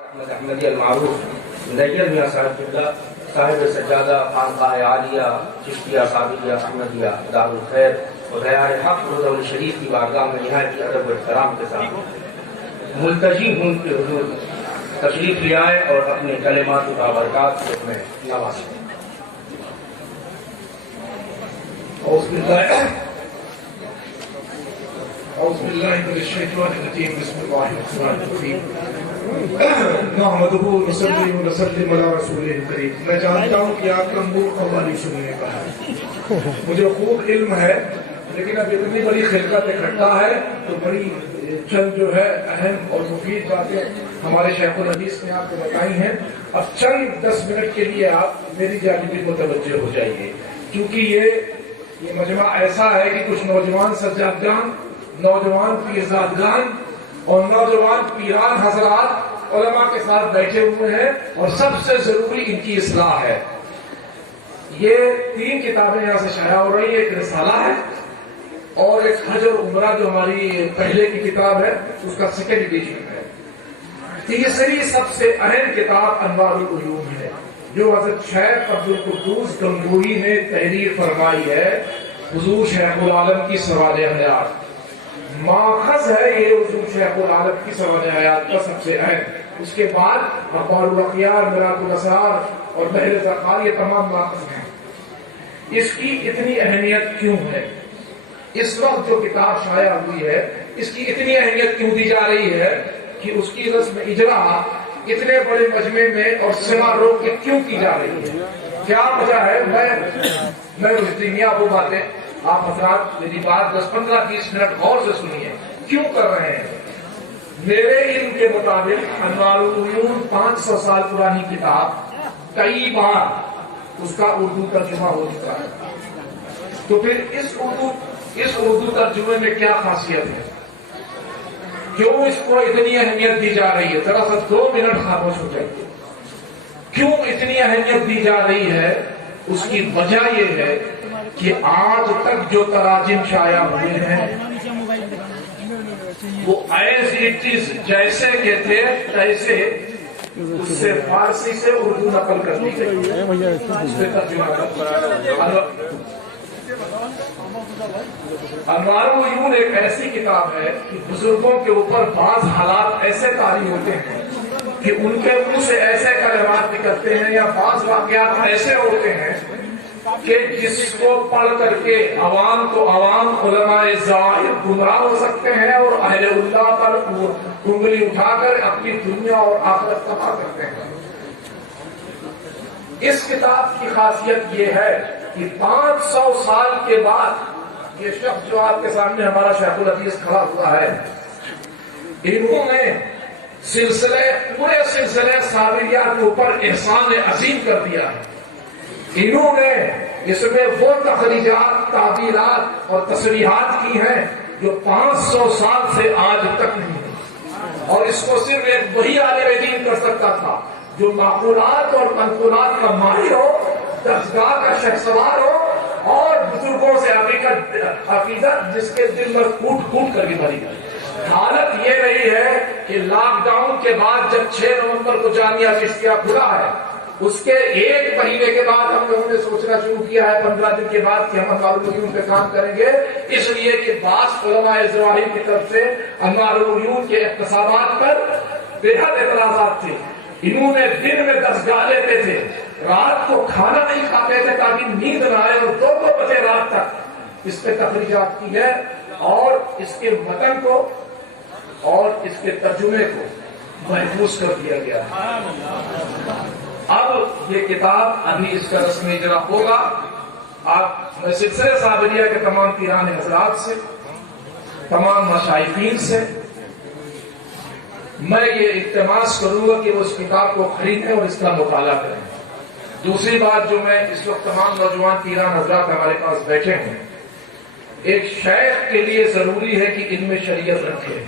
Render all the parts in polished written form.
احمد احمدی المعروف نیر میاں صاحب قبلہ صاحب سجادہ خانقاہ عالیہ چشتیہ صابریہ احمدیہ دارالخیر اور دیار حق رضوی شریف کی بارگاہ میں نہایت ادب و احترام کے ساتھ ملتجی ہوں کہ حضور تشریف لے آئے اور اپنے کلمات و بابرکات سے میں نوازیں۔ أعوذ بالله من الشيطان الرجيم بسم الله الرحمن الرحيم نحمده ونصلي ونسلم على رسوله الكريم۔ میں جانتا ہوں کہ آپ کا منہ قوالی سننے کا ہے، مجھے خوب علم ہے، لیکن اب اتنی بڑی خلقت اکٹھا ہے تو بڑی چند جو ہے اہم اور مفید باتیں ہمارے شیخ الحدیث نے آپ کو بتائی ہیں۔ اب چند 10 منٹ کے لیے آپ میری جانب متوجہ ہو جائیے، کیونکہ یہ مجمع ایسا ہے کہ کچھ نوجوان سجادگان، نوجوان پیرزادگان اور نوجوان پیران حضرات علماء کے ساتھ بیٹھے ہوئے ہیں، اور سب سے ضروری ان کی اصلاح ہے۔ یہ 3 کتابیں یہاں سے شائع ہو رہی ہیں، ایک رسالہ ہے اور ایک حج اور عمرہ جو ہماری پہلے کی کتاب ہے اس کا 2nd ایڈیشن ہے۔ تیسری سب سے اہم کتاب انوار العیون ہے جو حضرت شیخ عبدالقدوس گنگوہی نے تحریر فرمائی ہے، حضور شیخ العالم کی سوال حیات ماخذ ہے۔ یہ حضور شیخ العالم کی سوال حیات کا سب سے اہم، اس کے بعد اخبار الاخیار، میراث الاسرار اور بحر ذخائر، یہ تمام ماخذ ہیں۔ اس کی اتنی اہمیت کیوں ہے؟ اس وقت جو کتاب شائع ہوئی ہے اس کی اتنی اہمیت کیوں دی جا رہی ہے کہ اس کی رسم اجرا اتنے بڑے مجمع میں اور سما روک کے کیوں کی جا رہی ہے؟ کیا وجہ ہے؟ میں میاں وہ باتیں آپ حضرات میری بات 10-15-20 منٹ غور سے سنیے، کیوں کر رہے ہیں؟ میرے علم کے مطابق انوار العیون 500 سال پرانی کتاب، کئی بار اس کا اردو ترجمہ ہو چکا ہے، تو پھر اس اردو ترجمے میں کیا خاصیت ہے؟ کیوں اس کو اتنی اہمیت دی جا رہی ہے؟ ذرا سا 2 منٹ خاموش ہو جائیے۔ کیوں اتنی اہمیت دی جا رہی ہے؟ اس کی وجہ یہ ہے کہ آج تک جو تراجم شائع ہوئے ہیں وہ ایز اٹ از جیسے کہ تھے تیسے اس سے فارسی سے اردو نقل کر دی گئی، اس سے ترجمہ کر۔ انوار العیون ایک ایسی کتاب ہے کہ بزرگوں کے اوپر بعض حالات ایسے طاری ہوتے ہیں کہ ان کے منہ سے ایسے کلمات نکلتے ہیں یا بعض واقعات ایسے ہوتے ہیں کہ جس کو پڑھ کر کے عوام تو عوام، علماء ظاہر گمراہ ہو سکتے ہیں اور اہل اللہ پر انگلی اٹھا کر اپنی دنیا اور آخرت تباہ کرتے ہیں۔ اس کتاب کی خاصیت یہ ہے کہ 500 سال کے بعد یہ شخص جو آپ کے سامنے ہمارا شیخ الحدیث کھڑا ہوا ہے، انہوں نے پورے سلسلے صابریہ کے اوپر احسان عظیم کر دیا ہے۔ انہوں نے اس میں وہ تخریجات، تعبیرات اور تصریحات کی ہیں جو 500 سال سے آج تک نہیں ہیں، اور اس کو صرف ایک وہی عالم دین کر سکتا تھا جو معقولات اور منقولات کا ماہر ہو، درسگاہ کا شہسوار ہو اور بزرگوں سے عقیدت جس کے دل میں کوٹ کوٹ کر کے بھری گئی۔ حالت یہ رہی ہے کہ لاک ڈاؤن کے بعد جب 6 نومبر کو جامعہ چشتیہ کھلا ہے، اس کے 1 مہینے کے بعد ہم لوگوں نے سوچنا شروع کیا ہے 15 دن کے بعد کہ ہم انوار العیون پہ کام کریں گے، اس لیے کہ بعض علماء ظواہر کی طرف سے انوار العیون کے اقتصابات پر بے حد اعتراضات تھے۔ انہوں نے دن میں 10 گاہ لیتے تھے، رات کو کھانا نہیں کھاتے تھے تاکہ نیند نہ آئے، اور 2 بجے رات تک اس پہ تخریجات کی ہے، اور اس کے متن کو اور اس کے ترجمے کو محفوظ کر دیا گیا ہے۔ اب یہ کتاب ابھی اس کا رسم اجرا ہوگا۔ میں سلسلے صابریہ کے تمام پیران حضرات سے، تمام مشائخین سے میں یہ التماس کروں گا کہ وہ اس کتاب کو خریدیں اور اس کا مطالعہ کریں۔ دوسری بات جو میں اس وقت تمام نوجوان پیران حضرات ہمارے پاس بیٹھے ہیں، ایک شیخ کے لیے ضروری ہے کہ ان میں شریعت رکھے۔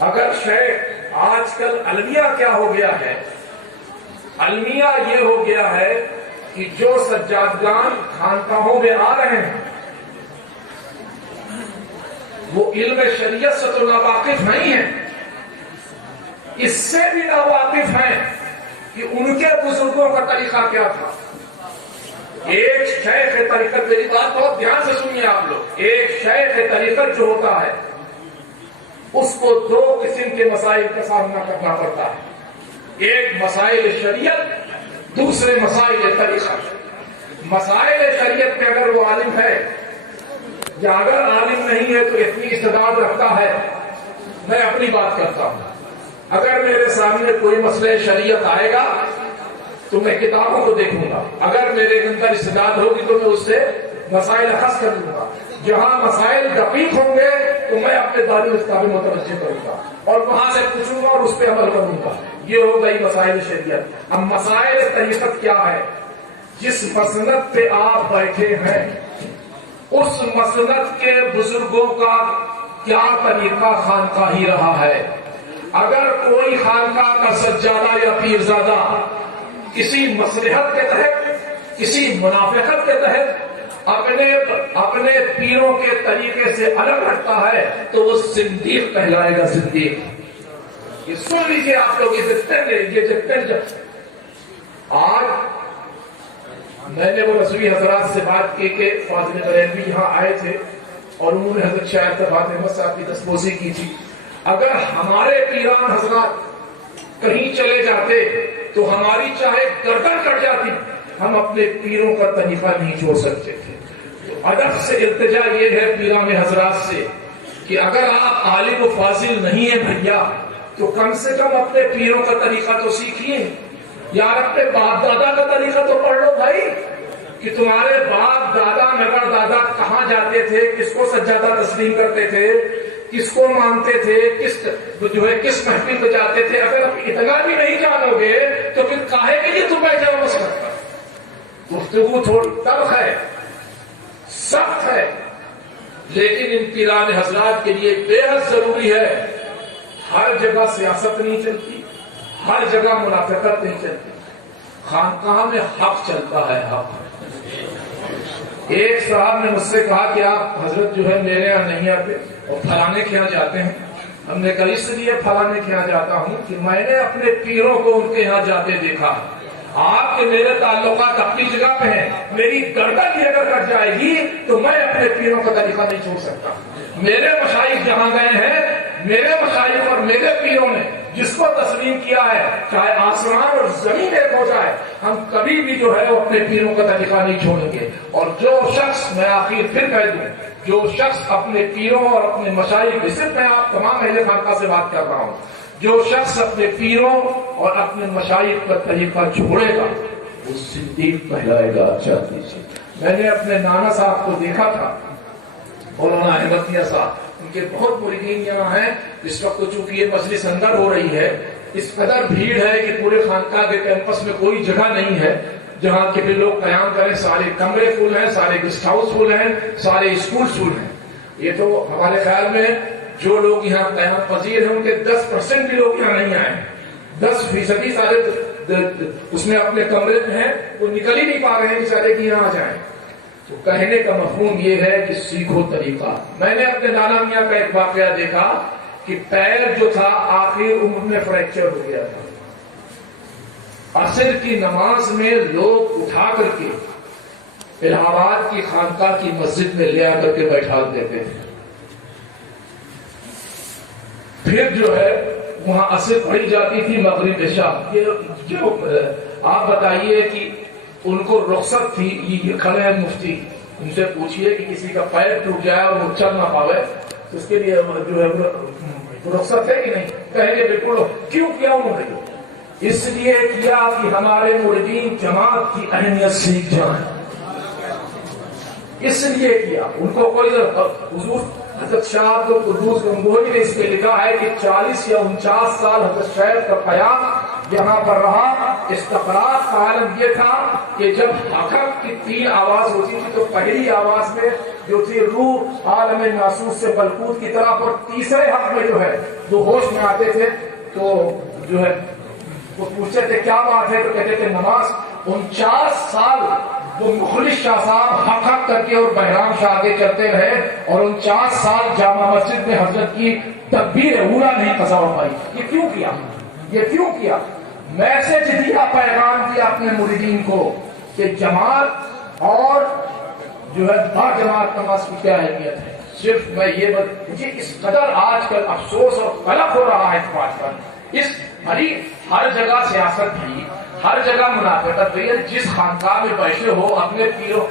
اگر شیخ آج کل المیہ کیا ہو گیا ہے؟ المیہ یہ ہو گیا ہے کہ جو سجادگان خانقاہوں میں آ رہے ہیں وہ علم شریعت سے تو ناواقف نہیں ہے، اس سے بھی ناواقف ہیں کہ ان کے بزرگوں کا طریقہ کیا تھا. ایک شیخ طریقت، میری بات بہت دھیان سے سنیے آپ لوگ، ایک شیخ طریقت جو ہوتا ہے اس کو دو قسم کے مسائل کا سامنا کرنا پڑتا ہے. ایک مسائل شریعت، دوسرے مسائل طریقت. مسائل شریعت میں اگر وہ عالم ہے یا اگر عالم نہیں ہے تو اتنی استعداد رکھتا ہے. میں اپنی بات کرتا ہوں، اگر میرے سامنے کوئی مسئلہ شریعت آئے گا تو میں کتابوں کو دیکھوں گا، اگر میرے اندر استعداد ہوگی تو میں اس سے مسائل اخذ کر لوں گا. جہاں مسائل دقیق ہوں گے تو میں اپنے دار الافتاء میں متوجہ کروں گا اور وہاں سے پوچھوں گا اور اس پہ عمل کروں گا. یہ ہو گئی مسائل شریعت. اب مسائل طریقت کیا ہے؟ جس مسند پہ آپ بیٹھے ہیں اس مسند کے بزرگوں کا کیا طریقہ خانقاہی رہا ہے. اگر کوئی خانقاہ کا سجادہ یا پیرزادہ کسی مصلحت کے تحت، کسی منافقت کے تحت اپنے پیروں کے طریقے سے الگ رکھتا ہے تو وہ زندیق کہلائے گا. زندیق. یہ سن لیجیے آپ لوگ، آج میں نے وہ رسوی حضرات سے بات کی کہ فاضل بریلوی یہاں آئے تھے اور انہوں نے حضرت شاہ ارتفاع احمد صاحب کی دستبوسی کی تھی. اگر ہمارے پیران حضرات کہیں چلے جاتے تو ہماری چاہے گردن کٹ جاتی، ہم اپنے پیروں کا طریقہ نہیں چھوڑ سکتے تھے. تو ادب سے التجا یہ ہے پیران حضرات سے کہ اگر آپ عالم و فاضل نہیں ہیں بھیا تو کم سے کم اپنے پیروں کا طریقہ تو سیکھیے. یار اپنے باپ دادا کا طریقہ تو پڑھ لو بھائی کہ تمہارے باپ دادا نگر دادا کہاں جاتے تھے، کس کو سجادہ تسلیم کرتے تھے، کس کو مانتے تھے، کس محفل پہ جاتے تھے. اگر آپ اتنا بھی نہیں جانو گے تو پھر کاہے کے لیے تم بیٹھے ہو. گفتگو تھوڑی تلخ ہے، سخت ہے، لیکن ان پیران حضرات کے لیے بے حد ضروری ہے. ہر جگہ سیاست نہیں چلتی، ہر جگہ منافقت نہیں چلتی، خانقاہ میں حق چلتا ہے. حق. ایک صاحب نے مجھ سے کہا کہ آپ حضرت جو ہے میرے یہاں نہیں آتے اور فلانے کے یہاں جاتے ہیں. ہم نے کہا اس لیے فلانے کے یہاں جاتا ہوں کہ میں نے اپنے پیروں کو ان کے یہاں جاتے دیکھا. آپ کے میرے تعلقات اپنی جگہ پہ ہیں، میری گردن بھی اگر کٹ جائے گی تو میں اپنے پیروں کا طریقہ نہیں چھوڑ سکتا. میرے مشائخ جہاں گئے ہیں، میرے مشائخ اور میرے پیروں نے جس کو تسلیم کیا ہے، چاہے آسمان اور زمین ایک ہو جائے، ہم کبھی بھی جو ہے وہ اپنے پیروں کا طریقہ نہیں چھوڑیں گے. اور جو شخص، میں آخر پھر کہہ دوں، جو شخص اپنے پیروں اور اپنے مشائخ، صرف میں آپ تمام اہل خانقاہ سے بات کر رہا ہوں، جو شخص اپنے پیروں اور اپنے مشائخ کا طریقہ چھوڑے گا وہ صدیق کہلائے گا. میں نے اپنے نانا صاحب کو دیکھا تھا، مولانا احمد میاں صاحب، ان کے بہت مریدین یہاں ہیں. اس وقت چونکہ یہ مجلس اندر ہو رہی ہے، اس قدر بھیڑ ہے کہ پورے خانقاہ کے کیمپس میں کوئی جگہ نہیں ہے جہاں کے بھی لوگ قیام کریں. سارے کمرے فل ہیں، سارے گیسٹ ہاؤس فل ہیں، سارے اسکول فل ہیں. یہ تو ہمارے خیال میں جو لوگ یہاں قیام پذیر ہیں ان کے 10% بھی لوگ یہاں نہیں آئے. 10% سارے اس میں اپنے کمرے میں ہیں، وہ نکل ہی نہیں پا رہے ہیں بیچارے کہ یہاں آ جائیں. تو کہنے کا مفہوم یہ ہے کہ سیکھو طریقہ. میں نے اپنے نانا میاں کا ایک واقعہ دیکھا کہ پیر جو تھا آخر عمر میں فریکچر ہو گیا تھا. عصر کی نماز میں لوگ اٹھا کر کے الہ آباد کی خانقاہ کی مسجد میں لے آ کر کے بیٹھا دیتے تھے. پھر جو ہے وہاں عصر پڑھی جاتی تھی، مغرب عشاء. جو آپ بتائیے کہ ان کو رخصت تھی. یہ کھڑے ہیں مفتی، ان سے پوچھئے کہ کسی کا پیر ٹوٹ جائے اور وہ چل نہ پاوے تو اس کے لیے جو ہے رخصت ہے کہ نہیں؟ کہیں گے بالکل. کیوں کیا انہوں نے؟ اس لیے کیا کہ ہمارے مریدین جماعت کی اہمیت سیکھ جائیں. اس لیے کیا. ان کو کوئی حضور حضرت شاہ عبد القدوس گنگوہی نے اس پہ لکھا ہے کہ 40 یا 49 سال حضرت شیخ کا قیام یہاں پر رہا. استقرار کا عالم یہ تھا کہ جب حقق کی 3 آواز ہوتی تھی تو پہلی آواز میں جو تھی روح عالم ناسوس سے ملکوت کی طرف، اور تیسرے حق میں جو ہے جو ہوش میں آتے تھے تو جو ہے وہ پوچھتے تھے کیا بات ہے، تو کہتے تھے نماز. 49 سال وہ مخلص شاہ صاحب حق حق کر کے اور بہرام شاہ آگے چلتے رہے، اور 49 سال جامع مسجد میں حضرت کی تکبیر اولیٰ نہیں قضا ہو پائی. یہ کیوں کیا؟ یہ کیوں کیا؟ میسج دیا، پیغام دیا اپنے مریدین کو کہ جماعت اور جو ہے با جماعت نماز کی کیا اہمیت ہے۔ صرف میں یہ مجھے اس قدر آج کل افسوس اور قلق ہو رہا ہے اس بات پر، اس بھری ہر جگہ سیاست بھی، ہر جگہ منافقت بھی ہے۔ جس خانقاہ میں بیٹھے ہو اپنے پیروں،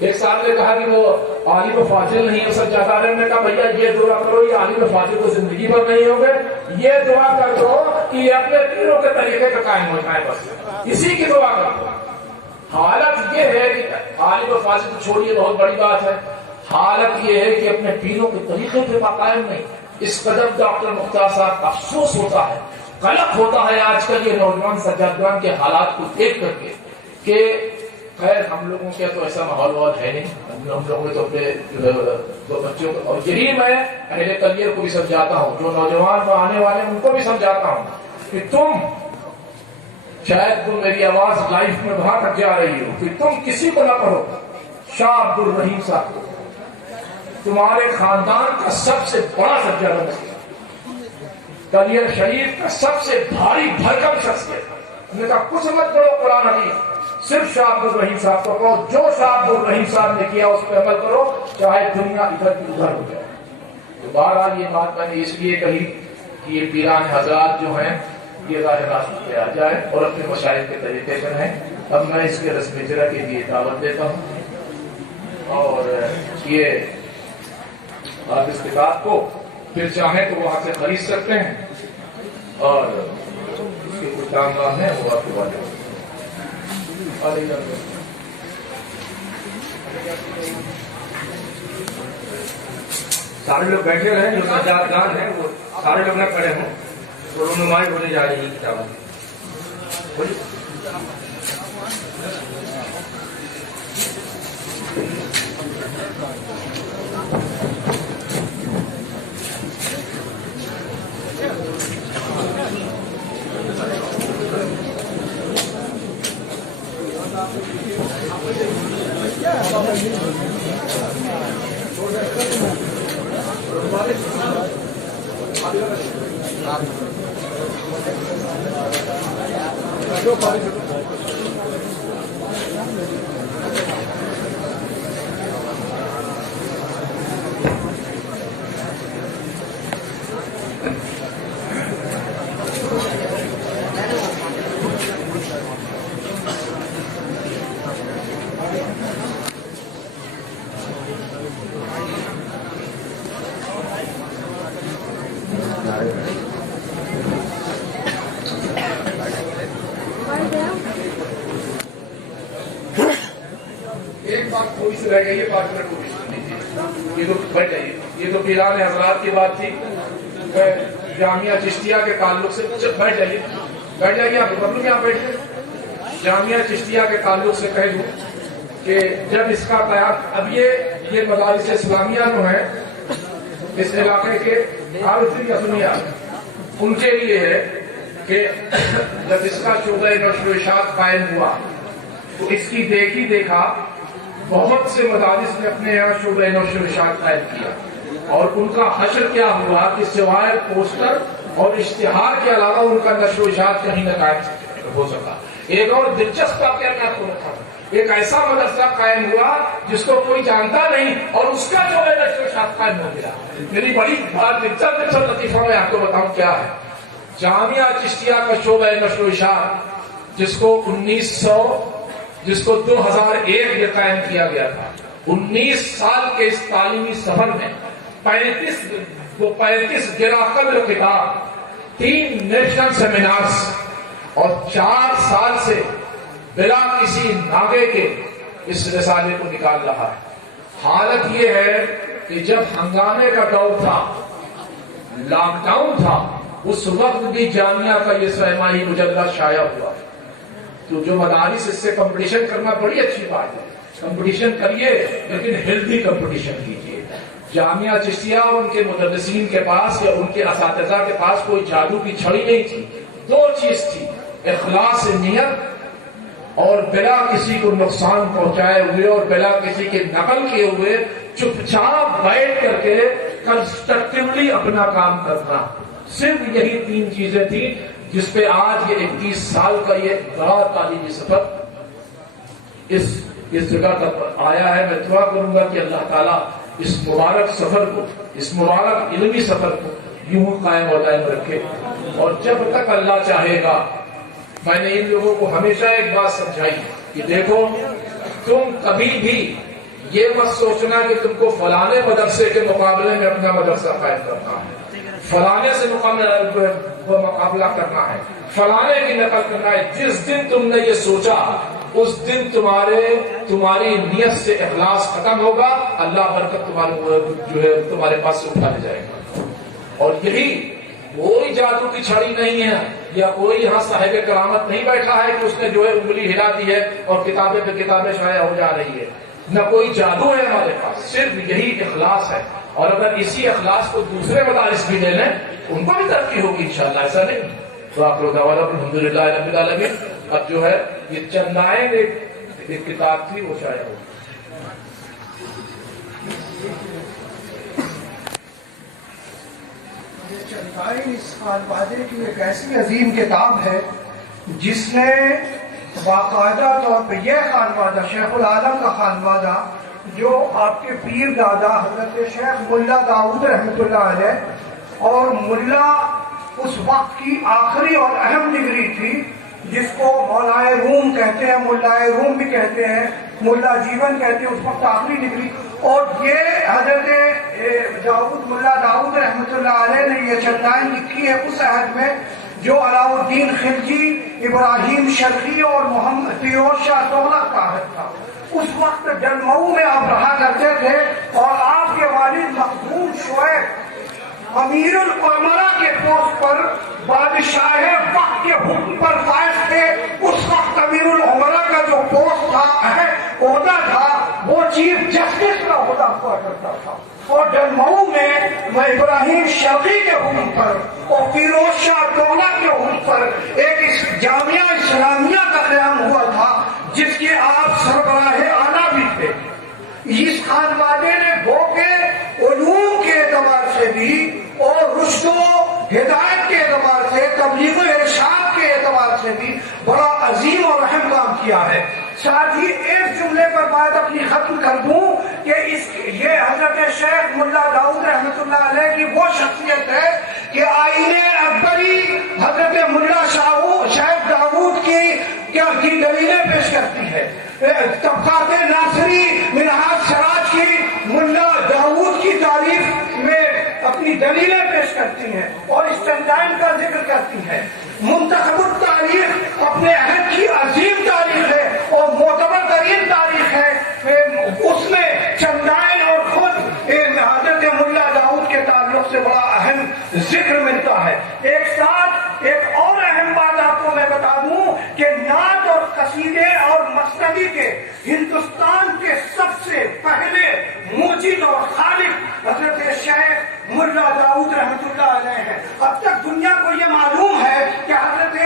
ایک صاحب نے کہا کہ وہ عالم و فاضل نہیں ہو سکتا تھا، نے کہا بھیا یہ دعا کرو یہ عالم و فاضل تو زندگی بھر نہیں ہو گئے، یہ دعا کر دو کہ یہ اپنے پیروں کے طریقے کا قائم ہو جائے، بس اسی کی دعا کر دو۔ حالت یہ ہے کہ عالم و فاضل کو چھوڑیے، بہت بڑی بات ہے، حالت یہ ہے کہ اپنے پیروں کے طریقے پہ قائم نہیں۔ اس قدر ڈاکٹر مختار صاحب افسوس ہوتا ہے، قلق ہوتا ہے آج کل یہ نوجوان سجادگان کے حالات کو دیکھ کر کے کہ خیر ہم لوگوں کے تو ایسا ماحول ہے نہیں، ہم لوگوں میں تو اپنے دو بچوں کو، اور یہی میں اہل کلیئر کو بھی سمجھاتا ہوں، جو نوجوان آنے والے ہیں ان کو بھی سمجھاتا ہوں کہ تم شاید تم میری آواز لائف میں وہاں تک جا رہی ہو کہ تم کسی کو نہ پڑھو، شاہ عبد الرحیم صاحب کو، تمہارے خاندان کا سب سے بڑا سجادہ مسئلہ، کلیئر شریف کا سب سے بھاری بھرکم شخصیت، انہوں نے کہا کچھ مت پڑھو قرآن حدیث، صرف شاہ عبد الرحیم صاحب کو کہو، جو شاہ عبد الرحیم صاحب نے کیا اس پہ عمل کرو، چاہے دنیا ادھر کی ادھر ہو جائے۔ تو بہرحال یہ بات میں نے اس لیے کہی کہ یہ پیران حضرات جو ہیں یہ راہ راست پہ آ جائے اور اپنے مشاہد کے طریقے پر ہیں۔ اب میں اس کے رسم اجرا کے لیے دعوت دیتا ہوں، اور یہ آپ اس کتاب کو پھر چاہیں تو وہاں سے خرید سکتے ہیں، اور اس کے کچھ کام ہیں وہ آپ کے بارے میں سارے لوگ بیٹھے رہے، جو سجادگان ہیں وہ سارے لوگ نہ کھڑے ہوں، تو رونمائی ہونے جا رہی ہے کتاب میں۔ ایک بات تھوڑی سی رہ گئی ہے، 5 منٹ کو یہ تو بیٹھ جائیے، یہ تو پیران حضرات کی بات تھی۔ میں جامعہ چشتیہ کے تعلق سے بیٹھ جائیے آپ مطلب یہاں بیٹھے، جامعہ چشتیہ کے تعلق سے کہہ دوں کہ جب اس کا قیام، اب یہ مدارس اسلامیہ جو ہیں اس علاقے کے ان کے لیے ہے کہ جب اس کا شعبہ نشر و اشاعت قائم ہوا تو اس کی دیکھی دیکھا بہت سے مدارس نے اپنے یہاں شعبہ نشر و اشاعت قائم کیا، اور ان کا حشر کیا ہوا کہ سوائے پوسٹر اور اشتہار کے علاوہ ان کا نشر و اشاعت کہیں نہ قائم ہو سکا۔ ایک اور دلچسپ واقعہ میں آپ کو بتا دوں، ایک ایسا مدرسہ قائم ہوا جس کو کوئی جانتا نہیں اور اس کا شعبہ نشر و اشاعت قائم ہو گیا۔ میری بڑی بات دلچسپ لطیفہ میں آپ کو بتاؤں کیا ہے۔ جامعہ چشتیہ کا شعبہ نشر و اشاعت جس کو 2001 میں قائم کیا گیا تھا، 19 سال کے اس تعلیمی سفر میں 35 گرا قدر کتاب، 3 نیشنل سیمینارز اور 4 سال سے بلا کسی ناغے کے اس رسالے کو نکال رہا ہے۔ حالت یہ ہے کہ جب ہنگامے کا دور تھا، لاک ڈاؤن تھا، اس وقت بھی جامعہ کا یہ 6 ماہی مجلہ شائع ہوا۔ تو جو مدارس اس سے کمپٹیشن کرنا بڑی اچھی بات ہے، کمپٹیشن کریے لیکن ہیلتھی کمپٹیشن کیجیے۔ جامعہ چشتیہ اور ان کے مدرسین کے پاس یا ان کے اساتذہ کے پاس کوئی جادو کی چھڑی نہیں تھی، 2 چیز تھی، اخلاص نیت اور بلا کسی کو نقصان پہنچائے ہوئے اور بلا کسی کے نقل کیے ہوئے چپ چاپ بیٹھ کر کے کنسٹرکٹیولی اپنا کام کرنا، صرف یہی 3 چیزیں تھیں جس پہ آج یہ 31 سال کا یہ بڑا تعلیمی سفر اس جگہ تک آیا ہے. میں دعا کروں گا کہ اللہ تعالیٰ اس مبارک سفر کو، اس مبارک علمی سفر کو یوں قائم و دائم رکھے. اور جب تک اللہ چاہے گا، میں نے ان لوگوں کو ہمیشہ ایک بات سمجھائی کہ دیکھو، تم کبھی بھی یہ مت سوچنا کہ تم کو فلانے مدرسے کے مقابلے میں اپنا مدرسہ قائم کرنا ہے، فلانے سے مقابلہ کرنا ہے، فلانے کی نقل کرنا ہے. جس دن تم نے یہ سوچا اس دن تمہاری نیت سے اخلاص ختم ہوگا. اللہ برکت تمہارے پاس سے اٹھا لے جائے گا. اور یہی کوئی جادو کی چھڑی نہیں ہے، یا کوئی یہاں صاحب کرامت نہیں بیٹھا ہے کہ اس نے انگلی ہلا دی ہے اور کتابیں پہ کتابیں شائع ہو جا رہی ہے. نہ کوئی جادو ہے ہمارے پاس، صرف یہی اخلاص ہے. اور اگر اسی اخلاص کو دوسرے مدارس بھی لے لیں ان کو بھی ترقی ہوگی انشاءاللہ. ایسا نہیں. تو آپ لوگ الحمدللہ رب العالمین. اب جو ہے یہ چندائن ایک کتاب تھی وہ شائع ہو. چندائن اس خانوادے کی ایک ایسی عظیم کتاب ہے جس نے باقاعدہ طور پہ یہ خانوادہ، شیخ العالم کا خانوادہ، جو آپ کے پیر دادا حضرت شیخ ملا داؤد رحمۃ اللہ علیہ، اور ملا اس وقت کی آخری اور اہم ڈگری تھی جس کو مولائے روم کہتے ہیں، ملائے روم بھی کہتے ہیں، ملا جیون کہتے ہیں، اس وقت آخری ڈگری. اور یہ حضرت ملا داؤد رحمۃ اللہ علیہ نے یہ چندائن لکھی ہے اس عہد میں جو علاؤ الدین خلجی، ابراہیم شرقی اور محمد فیروز شاہ تغلق کا عہد تھا. اس وقت ڈلمئو میں آپ رہا کرتے تھے اور آپ کے والد مخدوم شعیب امیر العمرا کے پوسٹ پر بادشاہ وقت کے حکم پر فائز تھے. اس وقت امیر العمرا کا جو پوسٹ تھا، عہدہ تھا، وہ چیف جسٹس کا عہدہ ہوا کرتا تھا. اور ڈلمئو میں ابراہیم شرقی کے حکم پر اور فیروز شاہ تغلق کے حکم پر ایک جامعہ اسلامیہ کا قیام ہوا تھا جس کے آپ سربراہ اعلیٰ بھی تھے. اس خانوادے نے گو کے علوم کے اعتبار سے بھی اور رشد و ہدایت کے اعتبار سے، تبلیغ و ارشاد کے اعتبار سے بھی بڑا عظیم اور اہم کام کیا ہے. ساتھ ہی ایک جملے پر بات اپنی ختم کر دوں کہ یہ حضرت شیخ ملا داؤد رحمۃ اللہ علیہ کی وہ شخصیت ہے کہ آئین اکبری حضرت ملا شیخ داؤد کی دلیلیں پیش کرتی ہے. طبقات ناصری منہاج سراج کی ملا داؤد کی تعریف میں اپنی دلیلیں پیش کرتی ہیں اور اس چندائن کا ذکر کرتی ہیں. منتخب التاریخ اپنے عہد کی عظیم تاریخ ہے اور معتبر ترین تاریخ ہے. اس میں چندائن اور خود حضرت ملا داؤد کے تعلق سے بڑا اہم ذکر ملتا ہے. ایک ساتھ ایک اور اہم بات آپ کو میں بتا دوں کہ نعت اور قصیدے اور مثنوی کے ہندوستان کے سب سے پہلے موجد اور خالق حضرت شیخ ملا داؤد رحمۃ اللہ علیہ ہیں. اب تک دنیا کو یہ معلوم ہے کہ حضرت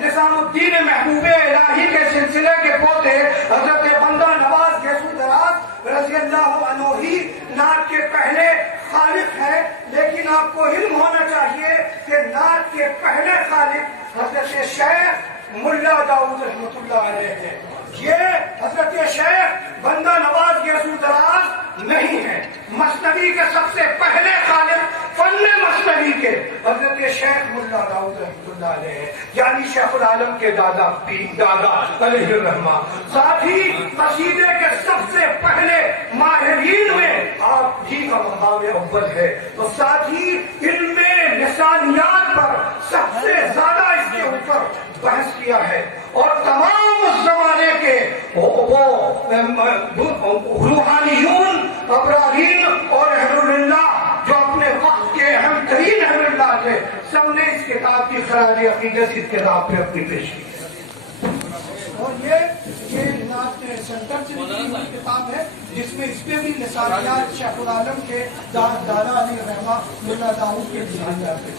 نظام الدین محبوب الہی کے سلسلے کے پوتے حضرت بندہ نواز گیسو دراز رضی اللہ عنہ ہی نعت کے پہلے خالق ہے. لیکن آپ کو علم ہونا چاہیے کہ نعت کے پہلے خالق حضرت شیخ ملا داؤد رحمۃ اللہ علیہ ہے. یہ حضرت شیخ بندہ نواز گیسو دراز نہیں ہے. مثنوی کے سب سے پہلے خالق فن مثنوی کے حضرت شیخ ملا داؤد رحمۃ اللہ علیہ ہے، یعنی شیخ العالم کے دادا علیہ الرحمہ. ساتھ ہی قصیدے کے سب سے پہلے ماہرین میں آپ ہی کا مقام اول ہے. اور ساتھ ہی علم لسانیات پر سب سے زیادہ اس کے اوپر بحث کیا ہے. اور تمام اس زمانے کے روحانیون، ابراہیم اور اہل اللہ جو اپنے وقت کے اہم ترین اہل اللہ تھے، سب نے اس کتاب کی خراج عقیدت اس کتاب پہ اپنی پیش کی. اور یہ نعت سینٹر سے لکھی کتاب ہے جس میں اس پہ بھی لسانیات شیخ العالم کے دادا علی رحمہ ملا داؤد کے لسانیات ہیں.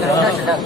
Gracias.